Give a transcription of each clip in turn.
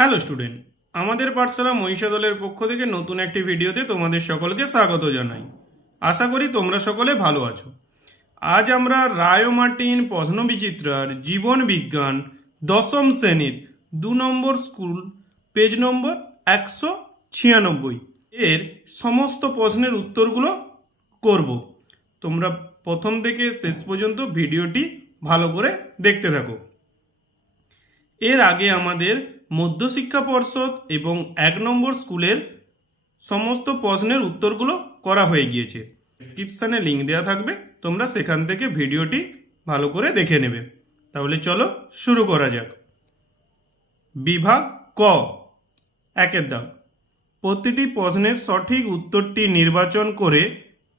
Hello student, আমাদের পাঠশালা মহিষা দলের পক্ষ থেকে নতুন একটি ভিডিওতে তোমাদের সকলকে স্বাগত জানাই। আশা করি তোমরা সকলে ভালো আছো। আজ আমরা রায় ও মার্টিন প্রশ্নবিচিত্রার জীবন বিজ্ঞান দশম শ্রেণীর 2 নম্বর স্কুল পেজ নম্বর 196 এর সমস্ত প্রশ্নের উত্তরগুলো করব। তোমরা প্রথম থেকে শেষ পর্যন্ত ভিডিওটি ভালো করে দেখতে থাকো। এর আগে আমাদের মধ্যশিক্ষা পর্ষদ এবং 1 নম্বর স্কুলের সমস্ত প্রশ্নের উত্তরগুলো করা হয়ে গিয়েছে। ডেসক্রিপশানে লিঙ্ক দেওয়া থাকবে, তোমরা সেখান থেকে ভিডিওটি ভালো করে দেখে নেবে। তাহলে চলো শুরু করা যাক। বিভাগ ক, 1 দাগ। প্রতিটি প্রশ্নের সঠিক উত্তরটি নির্বাচন করে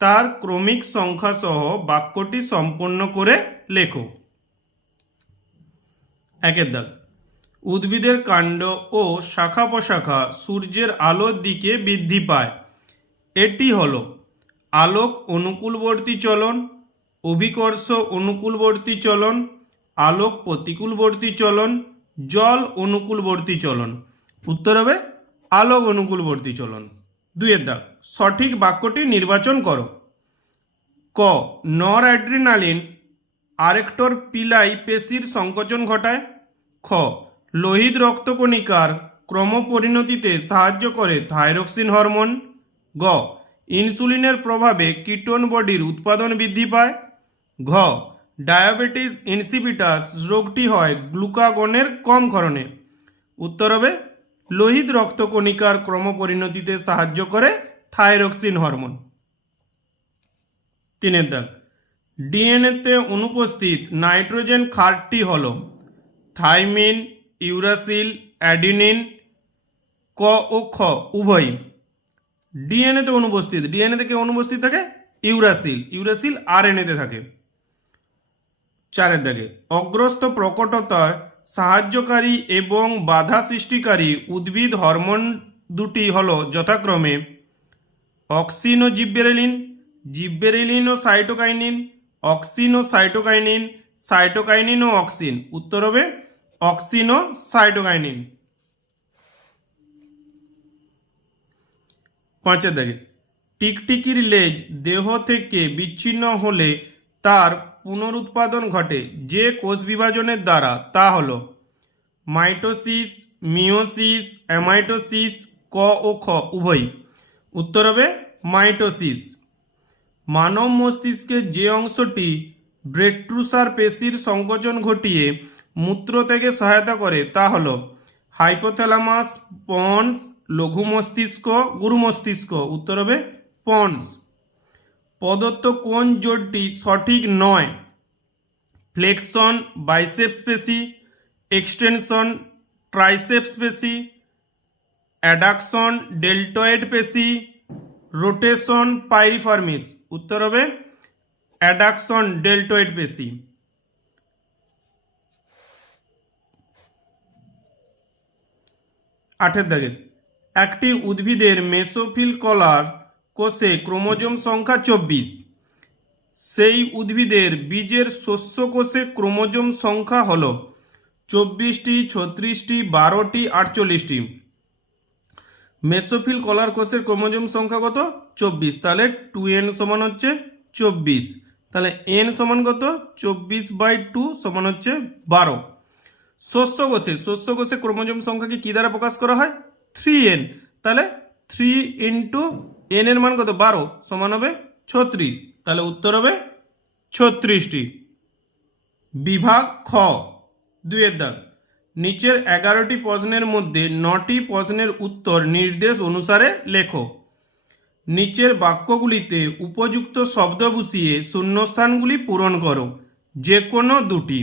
তার ক্রমিক সংখ্যা সহ বাক্যটি সম্পূর্ণ করে লেখো। 1 দাগ। উদ্ভিদের কাণ্ড ও শাখা প্রশাখা সূর্যের আলোর দিকে বৃদ্ধি পায়। এটি হল আলোক অনুকূলবর্তী চলন, অভিকর্ষ অনুকূলবর্তী চলন, আলোক প্রতিকূলবর্তী চলন, জল অনুকূলবর্তী চলন। উত্তর হবে আলোক অনুকূলবর্তী চলন। 2 দাগ। সঠিক বাক্যটি নির্বাচন করো। ক, নর অ্যাড্রিনালিন আরেকটর পিলাই পেশির সংকোচন ঘটায়। খ, লোহিত রক্তকণিকার ক্রমপরিণতিতে সাহায্য করে থাইরক্সিন হরমোন। গ, ইনসুলিনের প্রভাবে কিটোন বডির উৎপাদন বৃদ্ধি পায়। ঘ, ডায়াবেটিস ইনসিপিটাস রোগটি হয় গ্লুকাগনের কম ক্ষরণে। উত্তর হবে লোহিত রক্তকণিকার ক্রমপরিণতিতে সাহায্য করে থাইরক্সিন হরমোন। 3 দাগ। ডিএনএতে অনুপস্থিত নাইট্রোজেন ক্ষারটি হল থাইমিন, ইউরাসিল, অ্যাডিনিন। ক ও খ উভয়ই। ডিএনএতে অনুপস্থিত, ডিএনএতে কে অনুপস্থিত থাকে? ইউরাসিল, ইউরাসিল আরএনএতে থাকে। 4 দাগে। অগ্রস্ত প্রকটতা সাহায্যকারী এবং বাধা সৃষ্টিকারী উদ্ভিদ হরমোন দুটি হল যথাক্রমে অক্সিন ও জিব্বেরেলিন, জিব্বেরেলিন ও সাইটোকাইনিন, অক্সিন ও সাইটোকাইনিন, সাইটোকাইনিন ও অক্সিন। উত্তর হবে অক্সিন ও সাইটোকাইনিন। 5 দাগে। টিকটিকির লেজ দেহ থেকে বিচ্ছিন্ন হলে তার পুনরুৎপাদন ঘটে যে কোষ বিভাজনের দ্বারা, তা হল মাইটোসিস, মিওসিস, অ্যামাইটোসিস। ক ও খ উভয়ই। উত্তর হবে মাইটোসিস। মানব মস্তিষ্কের যে অংশটি ব্রেডট্রুসার পেশির সংকোচন ঘটিয়ে মূত্র থেকে সহায়তা করে তা হল হাইপোথ্যালামাস, পন্স, লঘু মস্তিষ্ক, গুরু মস্তিষ্ক। উত্তর হবে পন্স। প্রদত্ত কোন জোড়টি সঠিক নয়? ফ্লেকশন বাইসেপস পেশি, এক্সটেনশন ট্রাইসেপস পেশি, অ্যাডাকশন ডেল্টয়েড পেশি, রোটেশন পাইরিফর্মিস। উত্তর হবে অ্যাডাকশন ডেল্টয়েড পেশি। 8 দাগে। একটি উদ্ভিদের মেসোফিল কলার কোষে ক্রোমোজোম সংখ্যা 24। সেই উদ্ভিদের বীজের শস্য কোষে ক্রোমোজোম সংখ্যা হল 24টি, 36টি, 12টি, 48টি। মেসোফিল কলার কোষের ক্রোমোজোম সংখ্যা কত? 24। তাহলে 2n সমান হচ্ছে 24। তাহলে n সমান কত? 24/2 সমান হচ্ছে 12। শস্য কোষে ক্রোমোজোম সংখ্যাকে কি দ্বারা প্রকাশ করা হয়? 3n। তাহলে 3 ইন্টু n এর মান কত? 12 সমান হবে 36। তাহলে উত্তর হবে 36টি। বিভাগ খ, 2 দাগ। নিচের 11টি প্রশ্নের মধ্যে 9টি প্রশ্নের উত্তর নির্দেশ অনুসারে লেখো। নিচের বাক্যগুলিতে উপযুক্ত শব্দ বসিয়ে শূন্যস্থানগুলি পূরণ করো, যে কোনো দুটি।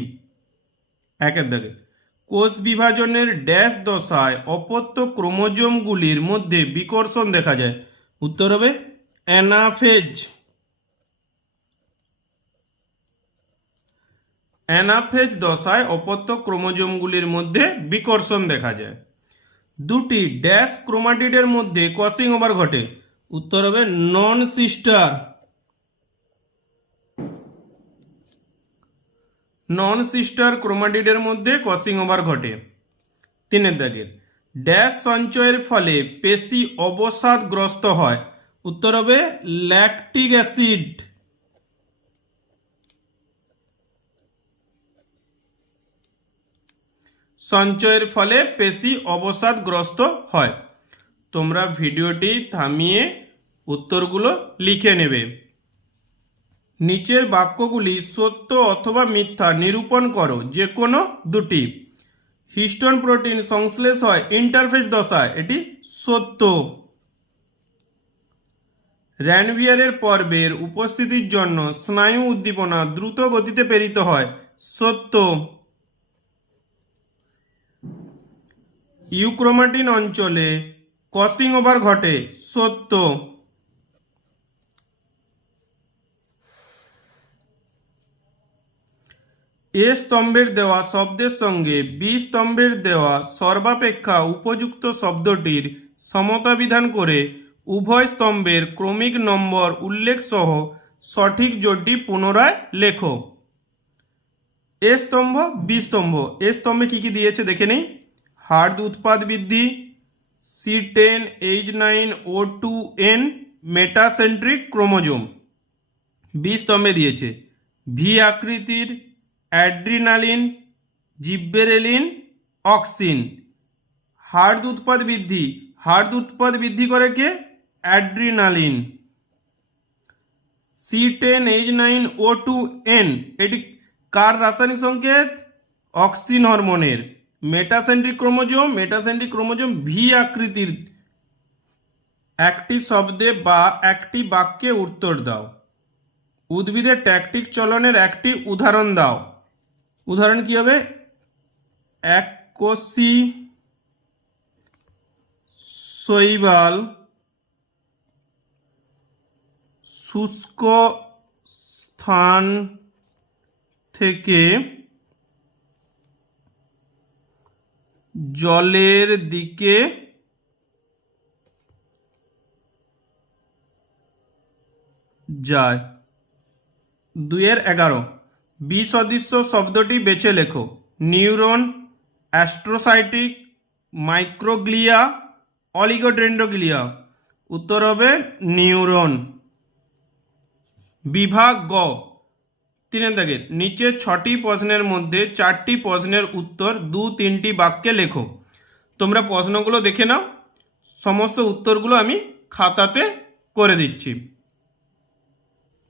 1 দাগে। কোষ বিভাজনের ড্যাশ দশায় অপত্য ক্রোমোজোমগুলির মধ্যে বিকর্ষণ দেখা যায়। উত্তর হবে অ্যানাফেজ। অ্যানাফেজ দশায় অপত্য ক্রোমোজোমগুলির মধ্যে বিকর্ষণ দেখা যায়। দুটি ড্যাশ ক্রোমাটিডের মধ্যে ক্রসিং ওভার ঘটে। উত্তর হবে নন সিস্টার। নন সিস্টার ক্রোমাটিডের মধ্যে ক্রসিং ওভার ঘটে। 3 দাগের। ড্যাশ সঞ্চয়ের ফলে পেশি অবসাদগ্রস্ত হয়? উত্তর হবে ল্যাকটিক অ্যাসিড। সঞ্চয়ের ফলে পেশি অবসাদগ্রস্ত হয়। তোমরা ভিডিওটি থামিয়ে উত্তরগুলো লিখে নেবে। নিচের বাক্যগুলি সত্য অথবা মিথ্যা নিরূপণ করো, যে কোনো দুটি। হিস্টোন প্রোটিন সংশ্লেষ হয় ইন্টারফেস দশায়, এটি সত্য। র্যানভিয়ারের পর্বের উপস্থিতির জন্য স্নায়ু উদ্দীপনা দ্রুত গতিতে প্রেরিত হয়, সত্য। ইউক্রোমাটিন অঞ্চলে ক্রসিং ওভার ঘটে, সত্য। এ স্তম্ভের দেওয়া শব্দের সঙ্গে বি স্তম্ভের দেওয়া সর্বাপেক্ষা উপযুক্ত শব্দটির সমতা বিধান করে উভয় স্তম্ভের ক্রমিক নম্বর উল্লেখ সহ সঠিক জোটটি পুনরায় লেখো। এ স্তম্ভ, বি স্তম্ভ। এ স্তম্ভে কি কি দিয়েছে দেখে নেই। হার্ড উৎপাদ বৃদ্ধি, C10H9O2N মেটাসেন্ট্রিক ক্রোমোজোম। বি স্তম্ভে দিয়েছে ভি আকৃতির অ্যাড্রিনালিন, জিব্বেরেলিন, অক্সিন। হার্ড উৎপাদ বৃদ্ধি, হার্ড উৎপাদ বৃদ্ধি করে কে? অ্যাড্রিনালিন। C10H9O2N এটি কার রাসায়নিক সংকেত? অক্সিন হরমোনের। Metacentric chromosome, metacentric chromosome V আকৃতির। একটি শব্দে বা একটি বাক্যে উত্তর দাও। উদ্ভিদের ট্যাকটিক চলনের একটি উদাহরণ দাও। উদাহরণ কি হবে? এককোষী শৈবাল শুষ্ক স্থান থেকে জলের দিকে যায়। 2-11 বি সদৃশ্য শব্দটি বেছে লেখো। Neuron, astrocytic, microglia, oligodendroglia. উত্তর হবে নিউরন। বিভাগ গ 3 দাগের নিচে 6টি প্রশ্নের মধ্যে 4টি প্রশ্নের উত্তর 2-3টি বাক্যে লেখো। তোমরা প্রশ্নগুলো দেখে নাও, সমস্ত উত্তরগুলো আমি খাতাতে করে দিচ্ছি।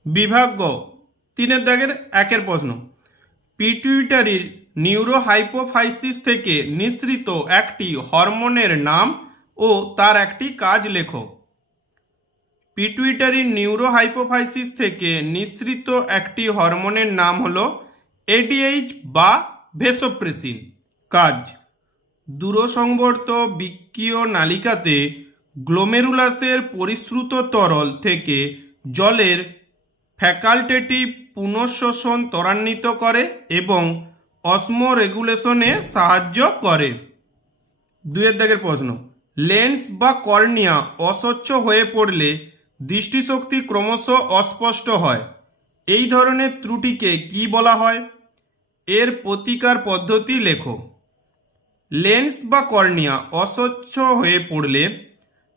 বিভাগ গ 3 দাগের 1 প্রশ্ন। পিটুইটারির নিউরোহাইপোফাইসিস থেকে নিঃসৃত একটি হরমোনের নাম ও তার একটি কাজ লেখো। পিটুইটারির নিউরোহাইপোফাইসিস থেকে নিঃসৃত একটি হরমোনের নাম হলো এডিএইচ বা ভেসোপ্রেসিন। কাজ: দূরসংবর্ত বৃক্কীয় নালিকাতে গ্লোমেরুলাসের পরিশ্রুত তরল থেকে জলের ফ্যাকাল্টেটিভ পুনঃশোষণ ত্বরান্বিত করে এবং অসমোরেগুলেশনে সাহায্য করে। 2 দাগের প্রশ্ন। লেন্স বা কর্নিয়া অস্বচ্ছ হয়ে পড়লে দৃষ্টিশক্তি ক্রমশ অস্পষ্ট হয়। এই ধরনের ত্রুটিকে কি বলা হয়? এর প্রতিকার পদ্ধতি লেখো। লেন্স বা কর্নিয়া অস্বচ্ছ হয়ে পড়লে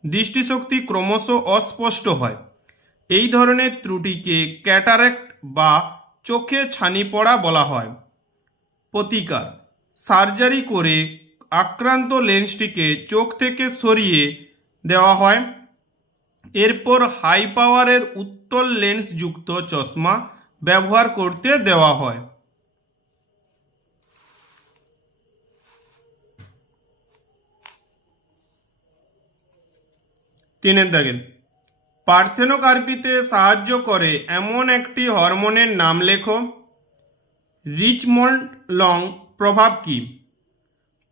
দৃষ্টিশক্তি ক্রমশ অস্পষ্ট হয়। এই ধরনের ত্রুটিকে ক্যাটারেক্ট বা চোখে ছানি পড়া বলা হয়। প্রতিকার: সার্জারি করে আক্রান্ত লেন্সটিকে চোখ থেকে সরিয়ে দেওয়া হয়। এরপর হাই পাওয়ারের উত্তল লেন্স যুক্ত চশমা ব্যবহার করতে দেওয়া হয়। 3 দাগের পার্থেনোকার্পিতে সাহায্য করে এমন একটি হরমোনের নাম লেখো। রিচমন্ড লং প্রভাব কি?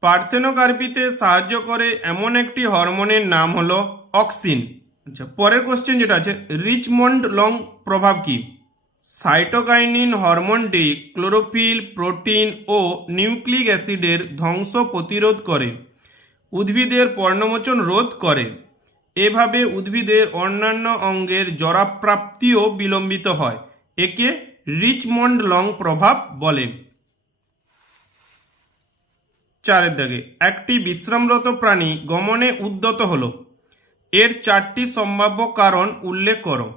পার্থেনোকার্পিতে সাহায্য করে এমন একটি হরমোনের নাম হলো অক্সিন। আচ্ছা, পরের কোশ্চেন যেটা আছে, রিচমন্ড লং প্রভাব কি? সাইটোকাইনিন হরমোনটি ক্লোরোফিল, প্রোটিন ও নিউক্লিক অ্যাসিডের ধ্বংস প্রতিরোধ করে, উদ্ভিদের পর্ণমোচন রোধ করে। এভাবে উদ্ভিদের অন্যান্য অঙ্গের জরাপ্রাপ্তিও বিলম্বিত হয়। একে রিচমন্ড লং প্রভাব বলে। চারের দাগে একটি বিশ্রামরত প্রাণী গমনে উদ্যত হলো, এর চারটি সম্ভাব্য কারণ উল্লেখ করো।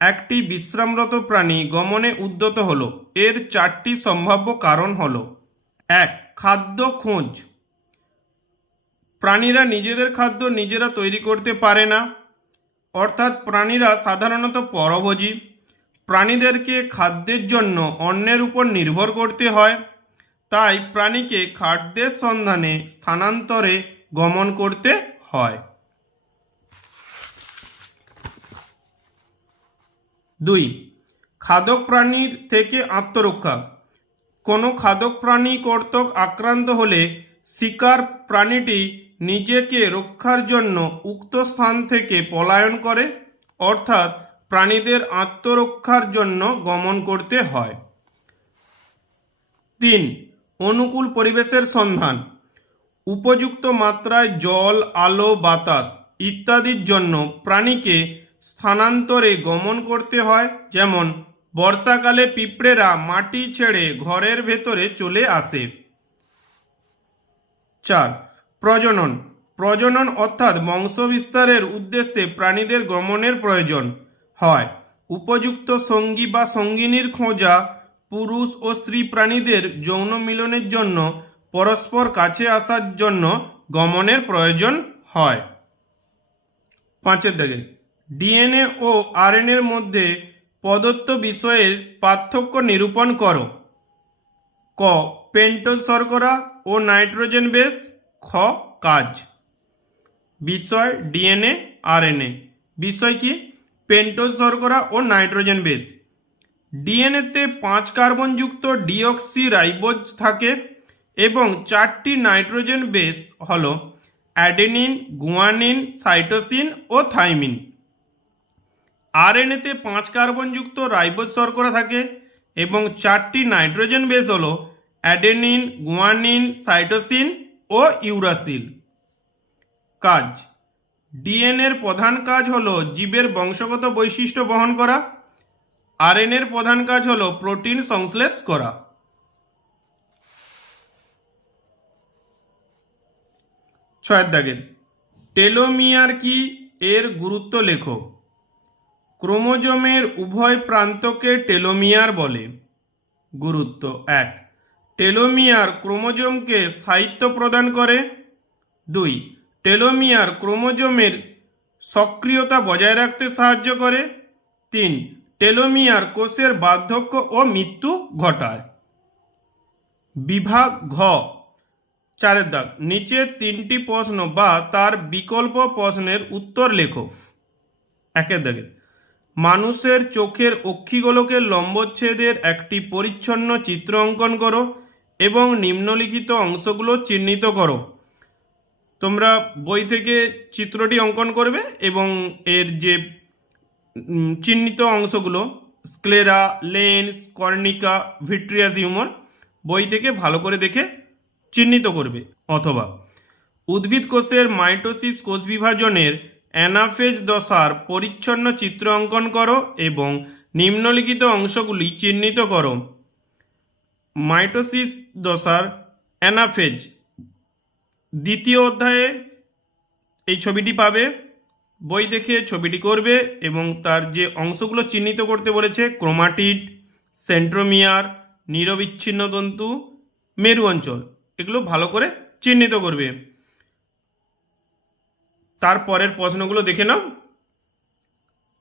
একটি বিশ্রামরত প্রাণী গমনে উদ্যত হলো, এর চারটি সম্ভাব্য কারণ হলো: এক, খাদ্য খোঁজ। প্রাণীরা নিজেদের খাদ্য নিজেরা তৈরি করতে পারে না, অর্থাৎ প্রাণীরা সাধারণত পরভোজী। প্রাণীদেরকে খাদ্যের জন্য অন্যের উপর নির্ভর করতে হয়, তাই প্রাণীকে খাদ্যের সন্ধানে স্থানান্তরে গমন করতে হয়। 2, খাদক প্রাণীর থেকে আত্মরক্ষা। কোনো খাদক প্রাণী কর্তৃক আক্রান্ত হলে শিকার প্রাণীটি নিজেকে রক্ষার জন্য উক্ত স্থান থেকে পলায়ন করে, অর্থাৎ প্রাণীদের আত্মরক্ষার জন্য গমন করতে হয়। 3, অনুকূল পরিবেশের সন্ধান। উপযুক্ত মাত্রায় জল, আলো, বাতাস ইত্যাদির জন্য প্রাণীকে স্থানান্তরে গমন করতে হয়, যেমন বর্ষাকালে পিঁপড়েরা মাটি ছেড়ে ঘরের ভেতরে চলে আসে। 4, প্রজনন। প্রজনন অর্থাৎ বংশবিস্তারের উদ্দেশ্যে প্রাণীদের গমনের প্রয়োজন হয়। উপযুক্ত সঙ্গী বা সঙ্গিনীর খোঁজা পুরুষ ও স্ত্রী প্রাণীদের যৌন মিলনের জন্য পরস্পর কাছে আসার জন্য গমনের প্রয়োজন হয়। 5 দাগে ডিএনএ ও আরএনএর মধ্যে প্রদত্ত বিষয়ের পার্থক্য নিরূপণ করো। ক, পেন্টোজ শর্করা ও নাইট্রোজেন বেস। খ, কাজ। বিষয় ডিএনএ আরএনএ। বিষয় কি? পেন্টোজ শর্করা ও নাইট্রোজেন বেস। ডিএনএতে 5 কার্বনযুক্ত ডিঅক্সি রাইবোজ থাকে এবং 4টি নাইট্রোজেন বেস হল অ্যাডেনিন, গুয়ানিন, সাইটোসিন ও থাইমিন। আরএনএতে 5 কার্বনযুক্ত রাইবোজ শর্করা থাকে এবং 4টি নাইট্রোজেন বেস হল অ্যাডেনিন, গুয়ানিন, সাইটোসিন ও ইউরাসিল। কাজ। ডিএনএর প্রধান কাজ হল জীবের বংশগত বৈশিষ্ট্য বহন করা। আরএনএর প্রধান কাজ হল প্রোটিন সংশ্লেষ করা। 6 দাগের টেলোমিয়ার কি, এর গুরুত্ব লেখো। ক্রোমোজোমের উভয় প্রান্তকে টেলোমিয়ার বলে। গুরুত্ব: 1, টেলোমিয়ার ক্রোমোজোমকে স্থায়িত্ব প্রদান করে। 2, টেলোমিয়ার ক্রোমোজোমের সক্রিয়তা বজায় রাখতে সাহায্য করে। 3, টেলোমিয়ার কোষের বার্ধক্য ও মৃত্যু ঘটায়। বিভাগ ঘ। 4 দাগ নিচের 3টি প্রশ্ন বা তার বিকল্প প্রশ্নের উত্তর লেখো। 1 দাগে মানুষের চোখের অক্ষিগোলকের লম্বচ্ছেদের একটি পরিচ্ছন্ন চিত্র অঙ্কন করো এবং নিম্নলিখিত অংশগুলো চিহ্নিত করো। তোমরা বই থেকে চিত্রটি অঙ্কন করবে এবং এর যে চিহ্নিত অংশগুলো স্ক্লেরা, লেন্স, কর্নিকা, ভিট্রিয়াস হিউমার বই থেকে ভালো করে দেখে চিহ্নিত করবে। অথবা উদ্ভিদ কোষের মাইটোসিস কোষ বিভাজনের অ্যানাফেজ দশার পরিচ্ছন্ন চিত্র অঙ্কন করো এবং নিম্নলিখিত অংশগুলি চিহ্নিত করো। মাইটোসিস দশার অ্যানাফেজ দ্বিতীয় অধ্যায়ে এই ছবিটি পাবে। বই দেখে ছবিটি করবে এবং তার যে অংশগুলো চিহ্নিত করতে বলেছে ক্রোমাটিড, সেন্ট্রোমিয়ার, নিরবিচ্ছিন্ন তন্তু, মেরু অঞ্চল, এগুলো ভালো করে চিহ্নিত করবে। তারপরের প্রশ্নগুলো দেখে নাও,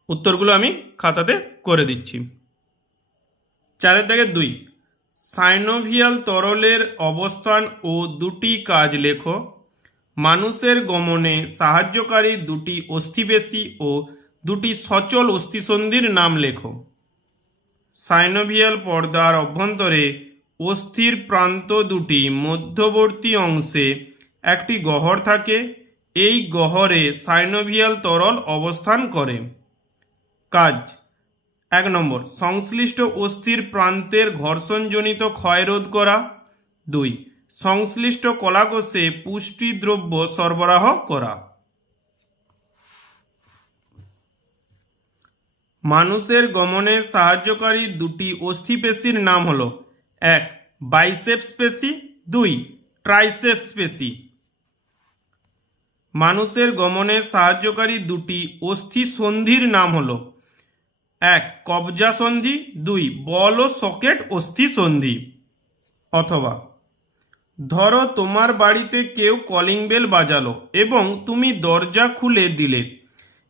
উত্তরগুলো আমি খাতাতে করে দিচ্ছি। 4 দাগের 2, সাইনোভিয়াল তরলের অবস্থান ও দুটি কাজ লেখো। মানুষের গমনে সাহায্যকারী দুটি অস্থিপেশী ও দুটি সচল অস্থিসন্ধির নাম লেখো। সাইনোভিয়াল পর্দার অভ্যন্তরে অস্থির প্রান্ত দুটি মধ্যবর্তী অংশে একটি গহ্বর থাকে। এই গহ্বরে সাইনোভিয়াল তরল অবস্থান করে। কাজ: 1 নম্বর, সংশ্লিষ্ট অস্থির প্রান্তের ঘর্ষণজনিত ক্ষয় রোধ করা। 2, সংশ্লিষ্ট কলাকোষে পুষ্টি দ্রব্য সরবরাহ করা। মানুষের গমনে সাহায্যকারী দুটি অস্থিপেশির নাম হলো 1, বাইসেপস পেশি, 2, ট্রাইসেপস পেশি। মানুষের গমনে সাহায্যকারী দুটি অস্থি সন্ধির নাম হলো 1 কবজা সন্ধি, 2 বল ও সকেট অস্থি সন্ধি। অথবা ধরো তোমার বাড়িতে কেউ কলিং বেল বাজালো এবং তুমি দরজা খুলে দিলে।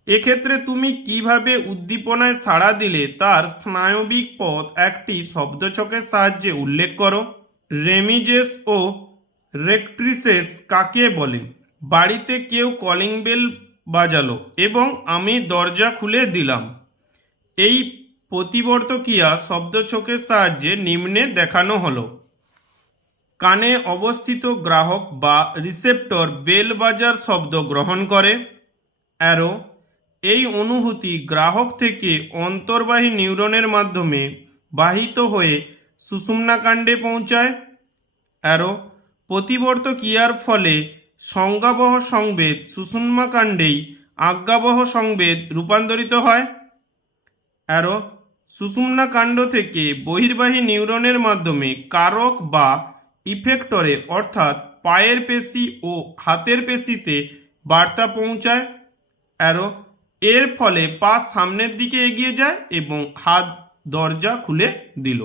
এক্ষেত্রে তুমি কিভাবে উদ্দীপনায় সাড়া দিলে তার স্নায়বিক পথ একটি শব্দছকের সাহায্যে উল্লেখ করো। রেমিজেস ও রেক্ট্রিসেস কাকে বলে? বাড়িতে কেউ কলিং বেল বাজালো এবং আমি দরজা খুলে দিলাম। এই প্রতিবর্তক্রিয়া শব্দছকের সাহায্যে নিম্নে দেখানো হলো। কানে অবস্থিত গ্রাহক বা রিসেপ্টর বেল বাজার শব্দ গ্রহণ করে। অ্যারো, এই অনুভূতি গ্রাহক থেকে অন্তর্বাহী নিউরনের মাধ্যমে বাহিত হয়ে সুষুম্নাকাণ্ডে পৌঁছায়। অ্যারো, প্রতিবর্তক্রিয়ার ফলে সংজ্ঞাবহ সংবেদ সুষুম্নাকাণ্ডেই আজ্ঞাবহ সংবেদ রূপান্তরিত হয়। অ্যারো, সুষুম্নাকাণ্ড থেকে বহির্বাহী নিউরনের মাধ্যমে কারক বা ইফেক্টরে অর্থাৎ পায়ের পেশি ও হাতের পেশিতে বার্তা পৌঁছায়। অ্যারো, এর ফলে পা সামনের দিকে এগিয়ে যায় এবং হাত দরজা খুলে দিল।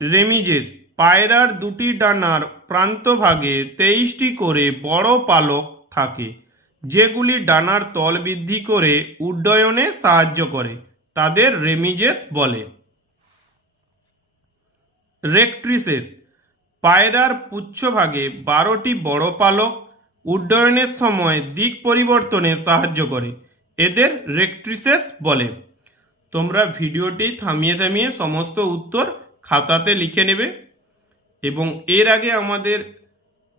রেমিজেস, পায়রার দুটি ডানার প্রান্তভাগে 23টি করে বড় পালক থাকে যেগুলি ডানার তল বৃদ্ধি করে উড্ডয়নে সাহায্য করে, তাদের রেমিজেস বলে। রেক্ট্রিসেস, পায়রার পুচ্ছভাগে 12টি বড় পালক উড্ডয়নের সময় দিক পরিবর্তনে সাহায্য করে, এদের রেক্ট্রিসেস বলে। তোমরা ভিডিওটি থামিয়ে থামিয়ে সমস্ত উত্তর খাতাতে লিখে নেবে এবং এর আগে আমাদের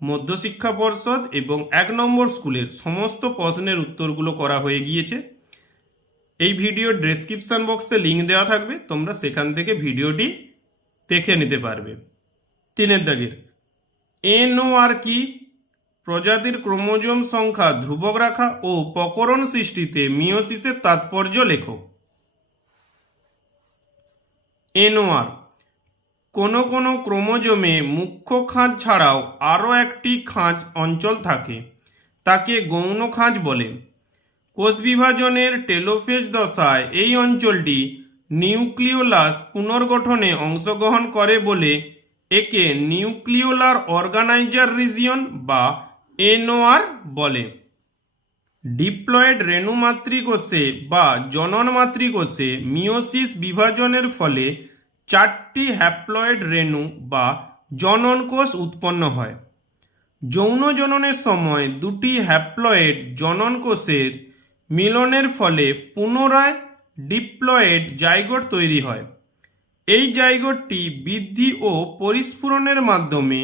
মধ্যশিক্ষা পর্ষদ এবং 1 নম্বর স্কুলের সমস্ত প্রশ্নের উত্তরগুলো করা হয়ে গিয়েছে। এই ভিডিওর ডেসক্রিপশন বক্সে লিঙ্ক দেওয়া থাকবে, তোমরা সেখান থেকে ভিডিওটি দেখে নিতে পারবে। 3 দাগের NOR কি? প্রজাতির ক্রোমোজোম সংখ্যা ধ্রুবক রাখা ও প্রকরণ সৃষ্টিতে মিওসিসের তাৎপর্য লেখো। NOR, কোনো কোনো ক্রোমোজোমে মুখ্য খাঁজ ছাড়াও আরও একটি খাঁজ অঞ্চল থাকে, তাকে গৌণ খাঁজ বলে। কোষ বিভাজনের টেলোফেজ দশায় এই অঞ্চলটি নিউক্লিওলাস পুনর্গঠনে অংশগ্রহণ করে বলে একে নিউক্লিওলার অর্গানাইজার রিজিয়ন বা NOR বলে। ডিপ্লয়েড রেণু মাতৃকোষে বা জনন মাতৃকোষে মিওসিস বিভাজনের ফলে 4টি হ্যাপ্লয়েড রেণু বা জনন কোষ উৎপন্ন হয়। যৌন জননের সময় 2টি হ্যাপ্লয়েড জনন কোষের মিলনের ফলে পুনরায় ডিপ্লয়েড জাইগোট তৈরি হয়। এই জাইগোটটি বৃদ্ধি ও পরিস্ফুরণের মাধ্যমে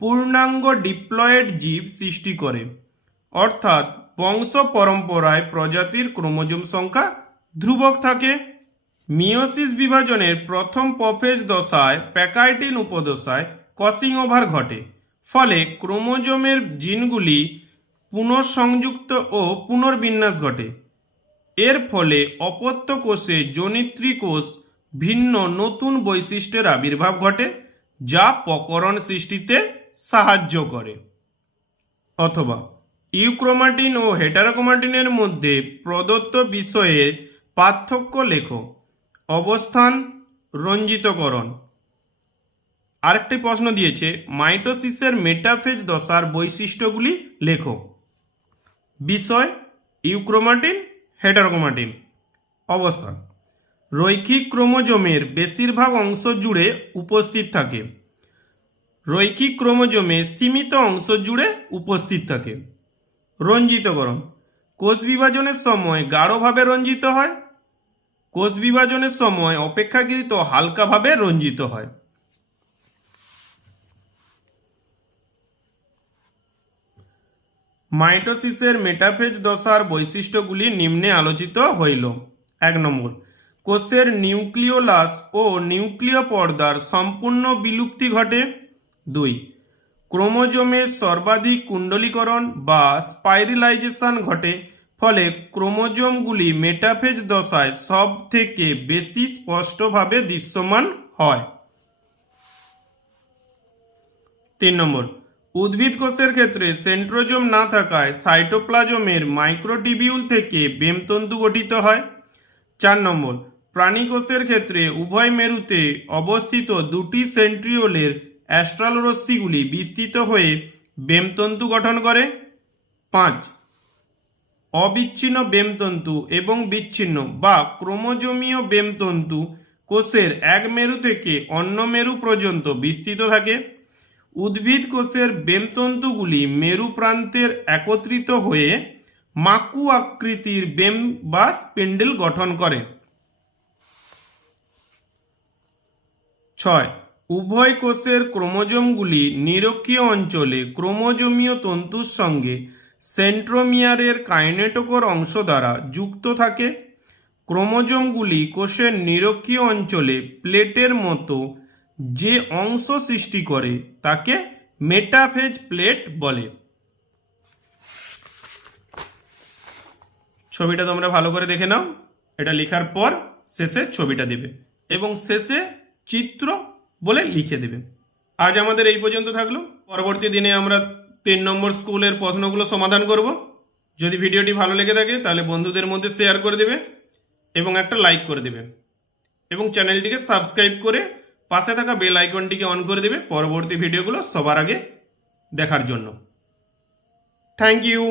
পূর্ণাঙ্গ ডিপ্লয়েড জীব সৃষ্টি করে, অর্থাৎ বংশ পরম্পরায় প্রজাতির ক্রোমোজোম সংখ্যা ধ্রুবক থাকে। মিওসিস বিভাজনের প্রথম প্রোফেজ দশায় প্যাকাইটিন উপদশায় ক্রসিং ওভার ঘটে, ফলে ক্রোমোজোমের জিনগুলি পুনঃসংযুক্ত ও পুনর্বিন্যাস ঘটে। এর ফলে অপত্য কোষে জনিত্রী কোষ ভিন্ন নতুন বৈশিষ্ট্যের আবির্ভাব ঘটে, যা প্রকরণ সৃষ্টিতে সাহায্য করে। অথবা ইউক্রোমাটিন ও হেটারোক্রোমাটিনের মধ্যে প্রদত্ত বিষয়ে পার্থক্য লেখো। অবস্থান, রঞ্জিতকরণ। আরেকটি প্রশ্ন দিয়েছে, মাইটোসিসের মেটাফেজ দশার বৈশিষ্ট্যগুলি লেখো। বিষয়, ইউক্রোমাটিন, হেটারোক্রোমাটিন। অবস্থান, রৈখিক ক্রোমোজোমের বেশিরভাগ অংশ জুড়ে উপস্থিত থাকে। রৈখিক ক্রোমোজোমে সীমিত অংশ জুড়ে উপস্থিত থাকে। রঞ্জিতকরণ, কোষ বিভাজনের সময় গাঢ়ভাবে রঞ্জিত হয়। কোষ বিভাজনের সময় অপেক্ষাকৃত হালকাভাবে রঞ্জিত হয়। মাইটোসিসের মেটাফেজ দশার বৈশিষ্ট্যগুলি নিম্নে আলোচিত হইল। 1 নম্বর, কোষের নিউক্লিওলাস ও নিউক্লিয় পর্দার সম্পূর্ণ বিলুপ্তি ঘটে। 2, ক্রোমোজোমের সর্বাধিক কুণ্ডলীকরণ বা স্পাইরালাইজেশন ঘটে, ফলে ক্রোমোজোমগুলি মেটাফেজ দশায় সব থেকে বেশি স্পষ্টভাবে দৃশ্যমান হয়। 3 নম্বর, উদ্ভিদ কোষের ক্ষেত্রে সেন্ট্রোজোম না থাকায় সাইটোপ্লাজমের মাইক্রোটিবিউল থেকে বেমতন্তু গঠিত হয়। 4 নম্বর, প্রাণী কোষের ক্ষেত্রে উভয় মেরুতে অবস্থিত দুটি সেন্ট্রিওলের অ্যাস্ট্রাল রশ্মিগুলি বিস্তৃত হয়ে বেমতন্তু গঠন করে। 5, অবিচ্ছিন্ন বেমতন্তু এবং বিচ্ছিন্ন বা ক্রোমোজোমীয় বেমতন্তু কোষের এক মেরু থেকে অন্য মেরু পর্যন্ত বিস্তৃত থাকে। উদ্ভিদ কোষের বেমতন্তুগুলি মেরু প্রান্তের একত্রিত হয়ে মাকু আকৃতির বেম বা স্পিন্ডেল গঠন করে। 6, উভয় কোষের ক্রোমোজোমগুলি নিরক্ষীয় অঞ্চলে ক্রোমোজোমীয় তন্তুর সঙ্গে সেন্ট্রোমিয়ারের কাইনেটোকোর অংশ দ্বারা যুক্ত থাকে। ক্রোমোজোমগুলি কোষের নিরক্ষীয় অঞ্চলে প্লেটের মতো যে অংশ সৃষ্টি করে তাকে মেটাফেজ প্লেট বলে। ছবিটা তোমরা ভালো করে দেখে নাও। এটা লেখার পর শেষে ছবিটা দেবে এবং শেষে চিত্র বলে লিখে দেবে। আজ আমাদের এই পর্যন্ত থাকলো। পরবর্তী দিনে আমরা 3 নম্বর স্কুলের প্রশ্নগুলো সমাধান করব। যদি ভিডিওটি ভালো লেগে থাকে তাহলে বন্ধুদের মধ্যে শেয়ার করে দেবে এবং একটা লাইক করে দেবে এবং চ্যানেলটিকে সাবস্ক্রাইব করে পাশে থাকা বেল আইকনটিকে অন করে দেবে পরবর্তী ভিডিওগুলো সবার আগে দেখার জন্য। Thank you.